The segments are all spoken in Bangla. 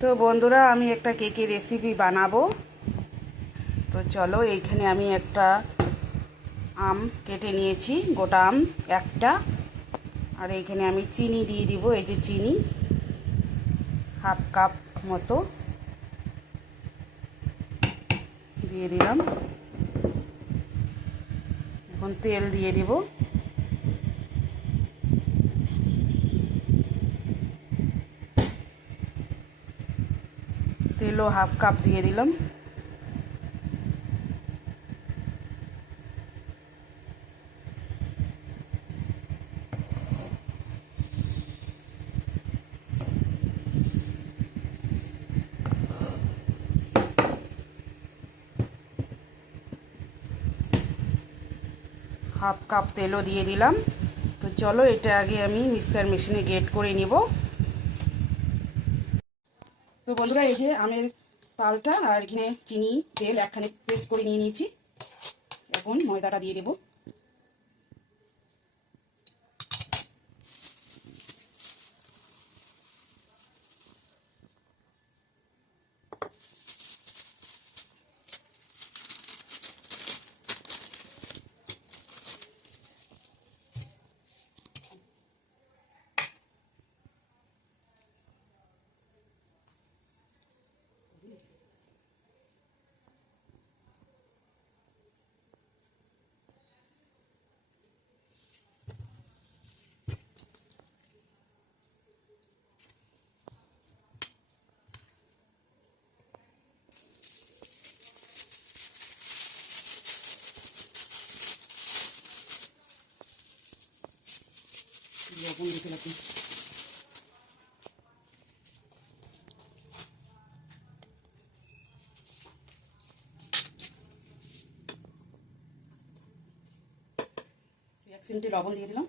তো বন্ধুরা, আমি একটা কেকের রেসিপি বানাবো। তো চলো, এইখানে আমি একটা আম কেটে নিয়েছি, গোটা আম একটা। আর এইখানে আমি চিনি দিয়ে দিব, এই যে চিনি, হাফ কাপ মতো। দিয়ে দিলাম। এখন তেল দিয়ে দিব। তেলও হাফ কাপ দিয়ে দিলাম। হাফ কাপ তেলও দিয়ে দিলাম। তো চলো এটা আগে আমি মিক্সার মেশিনে গেট করে নিব। তো বন্ধুরা, এই যে আমের পালটা আর এখানে চিনি, তেল একখানে পেস্ট করে নিয়ে নিয়েছি। এখন ময়দাটা দিয়ে দেবো। লবণ দিতে লাগবে এক চিমটি লবণ দিয়ে দিলাম।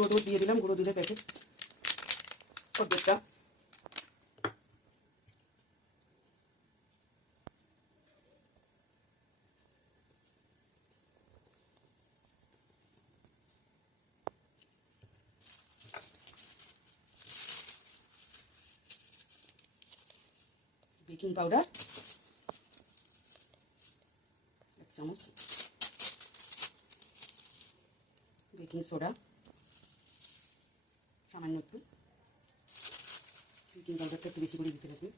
গুঁড়ো দুধ দিয়ে দিলাম গুঁড়ো দুধের প্যাকেট অর্ধেকটা। বেকিং পাউডার এক চামচ। Baking soda. সামান্য একটু বেকিং পাউডারটা একটু বেশি করে দিতে লাগবে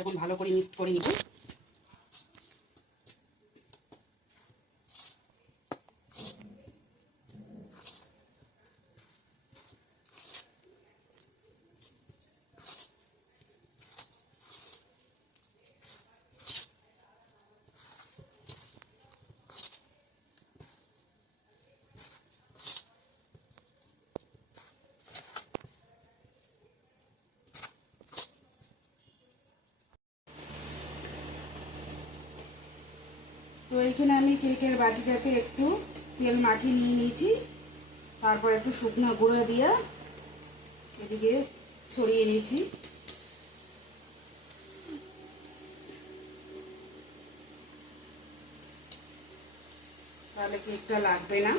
এখন ভালো করে মিক্সড করে নিব। তো এইখানে আমি কেকের বাটিটাতে একটু তেল মাখিয়ে নিয়ে নিয়েছি। তারপর একটু শুকনো গুঁড়ো দিয়ে এদিকে ছড়িয়ে নিয়েছি। তাহলে কেকটা লাগবে না।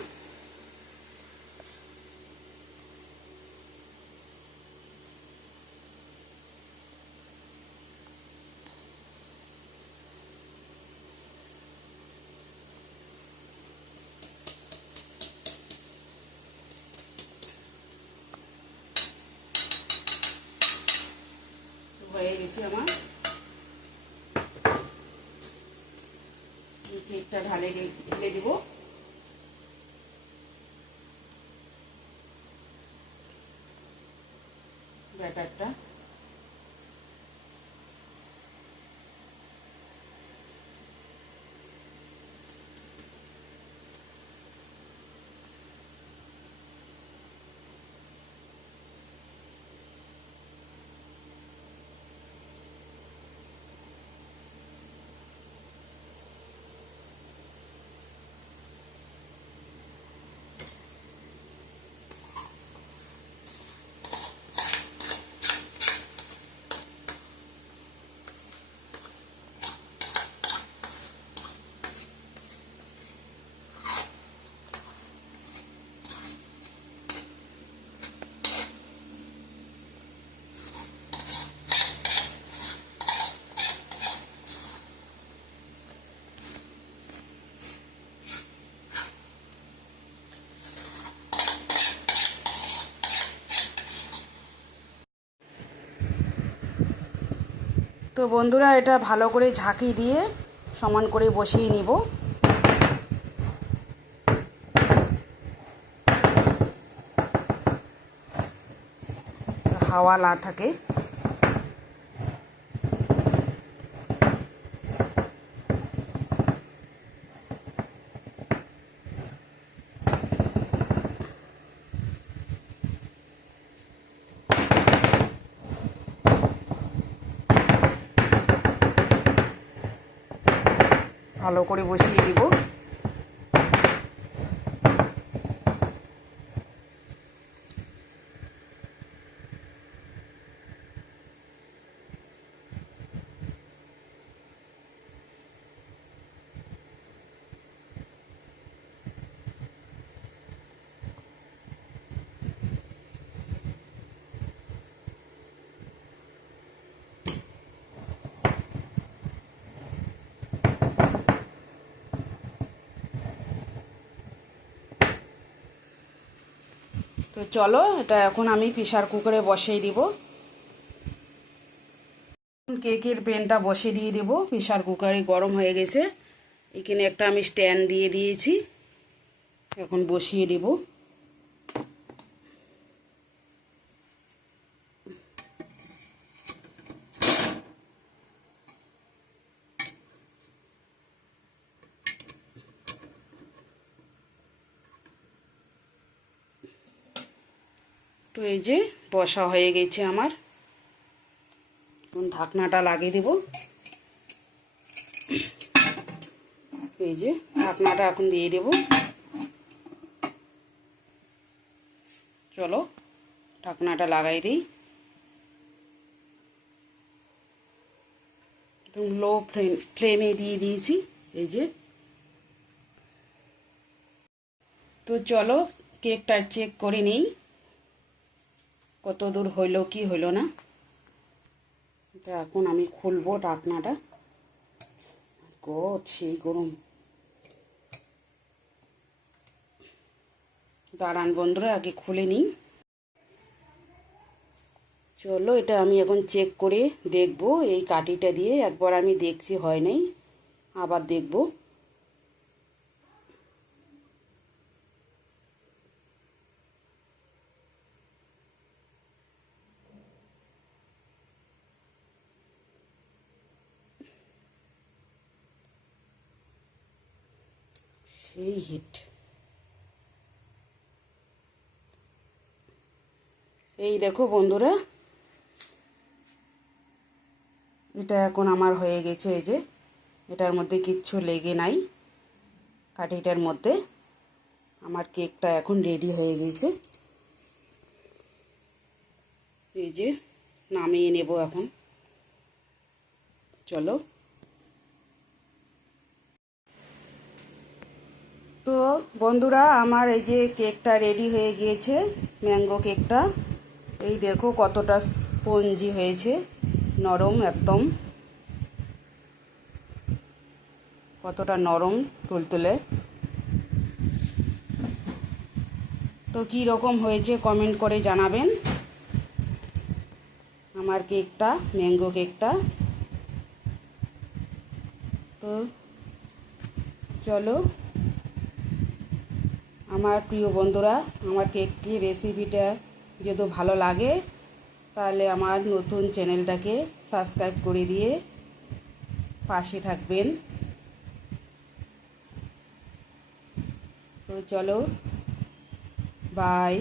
হয়ে গেছে আমার। ঢালে ঢেলে দিব। তো বন্ধুরা এটা ভালো করে ঝাঁকি দিয়ে সমান করে বসিয়ে নিব। হাওয়া না থাকে। ভালো করে বসিয়ে দিব। তো চলো, এটা এখন আমি প্রেশার কুকারে বসিয়ে দিব। কেকের পেনটা বসিয়ে দিয়ে দেবো। প্রেশার কুকারে গরম হয়ে গেছে। এখানে একটা আমি স্ট্যান্ড দিয়ে দিয়েছি। এখন বসিয়ে দেব। তো এই যে বসা হয়ে গেছে আমার। এখন ঢাকনাটা লাগিয়ে দেব। এই যে ঢাকনাটা এখন দিয়ে দেব। চলো ঢাকনাটা লাগাই দিই। একদম লো ফ্লেম ফ্লেমে দিয়ে দিয়েছি। এই যে। তো চলো কেকটা চেক করে নেই। কত দূর হইল, কি হইল না? তো এখন আমি খুলবো ঢাকনাটা। গড, সেই গরম। দাঁড়ান বন্ধুরা, আগে খুলে নিই। চলো, এটা আমি এখন চেক করে দেখব। এই কাঠিটা দিয়ে একবার আমি দেখছি, হয় নাই। আবার দেখব। সেই হিট। এই দেখো বন্ধুরা, এটা এখন আমার হয়ে গেছে এই যে, এটার মধ্যে কিচ্ছু লেগে নাই। কাঠিটার মধ্যে আমার কেকটা এখন রেডি হয়ে গেছে। এই যে নামিয়ে নেব এখন। চলো। তো বন্ধুরা, আমার এই যে কেকটা রেডি হয়ে গিয়েছে, ম্যাঙ্গো কেকটা। এই দেখো কতটা স্পঞ্জি হয়েছে, নরম একদম। কতটা নরম তুলতুলে। তো কী রকম হয়েছে কমেন্ট করে জানাবেন। আমার কেকটা, ম্যাঙ্গো কেকটা। তো চলো আমার প্রিয় বন্ধুরা, আমার কেকটি রেসিপিটা যদি ভালো লাগে, তাহলে আমার নতুন চ্যানেলটাকে সাবস্ক্রাইব করে দিয়ে পাশে থাকবেন। তো চলো বাই